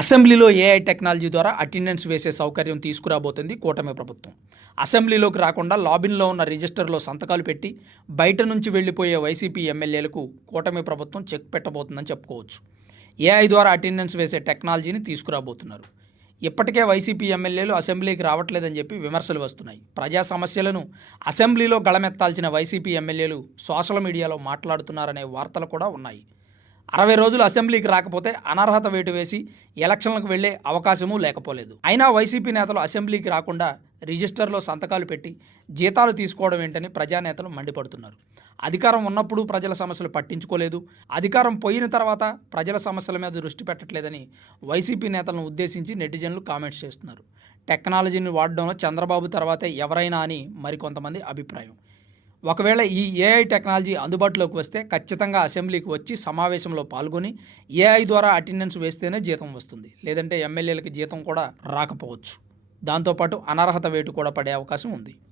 అసెంబ్లీలో AI technology ద్వారా attendance వేసే సౌకర్యం తీసుకురాబోతుంది కూటమి ప్రభుత్వం. అసెంబ్లీలోకి రాకుండా లాబిన్లో ఉన్న రిజిస్టర్లో సంతకాలు పెట్టి బయట నుంచి వెళ్లిపోయే వైసీపీ ఎమ్మెల్యేలకు కూటమి ప్రభుత్వం చెక్ పెట్టబోతుందని చెప్పుకోవచ్చు. ఏఐ ద్వారా అటెండెన్స్ వేసే టెక్నాలజీని తీసుకురాబోతున్నారు. ఇప్పటికే వైసీపీ ఎమ్మెల్యేలు అసెంబ్లీకి రావట్లేదని చెప్పి విమర్శలు వస్తున్నాయి. ప్రజా సమస్యలను అసెంబ్లీలో గళమెత్తాల్సిన వైసీపీ ఎమ్మెల్యేలు సోషల్ మీడియాలో మాట్లాడుతున్నారనే వార్తలు కూడా ఉన్నాయి. 60 రోజులు అసెంబ్లీకి రాకపోతే అనర్హత వేటు వేసి ఎలక్షన్లకు వెళ్లే అవకాశమూ లేకపోలేదు. అయినా వైసీపీ నేతలు అసెంబ్లీకి రాకుండా రిజిస్టర్లో సంతకాలు పెట్టి జీతాలు తీసుకోవడం ఏంటని ప్రజానేతలు మండిపడుతున్నారు. అధికారం ఉన్నప్పుడు ప్రజల సమస్యలు పట్టించుకోలేదు, అధికారం పోయిన తర్వాత ప్రజల సమస్యల మీద దృష్టి పెట్టట్లేదని వైసీపీ నేతలను ఉద్దేశించి నెటిజన్లు కామెంట్స్ చేస్తున్నారు. టెక్నాలజీని వాడడంలో చంద్రబాబు తర్వాతే ఎవరైనా అని మరికొంతమంది అభిప్రాయం. ఒకవేళ ఈ ఏఐ టెక్నాలజీ అందుబాటులోకి వస్తే ఖచ్చితంగా అసెంబ్లీకి వచ్చి సమావేశంలో పాల్గొని ఏఐ ద్వారా అటెండెన్స్ వేస్తేనే జీతం వస్తుంది. లేదంటే ఎమ్మెల్యేలకి జీతం కూడా రాకపోవచ్చు. దాంతోపాటు అనర్హత వేటు కూడా పడే అవకాశం ఉంది.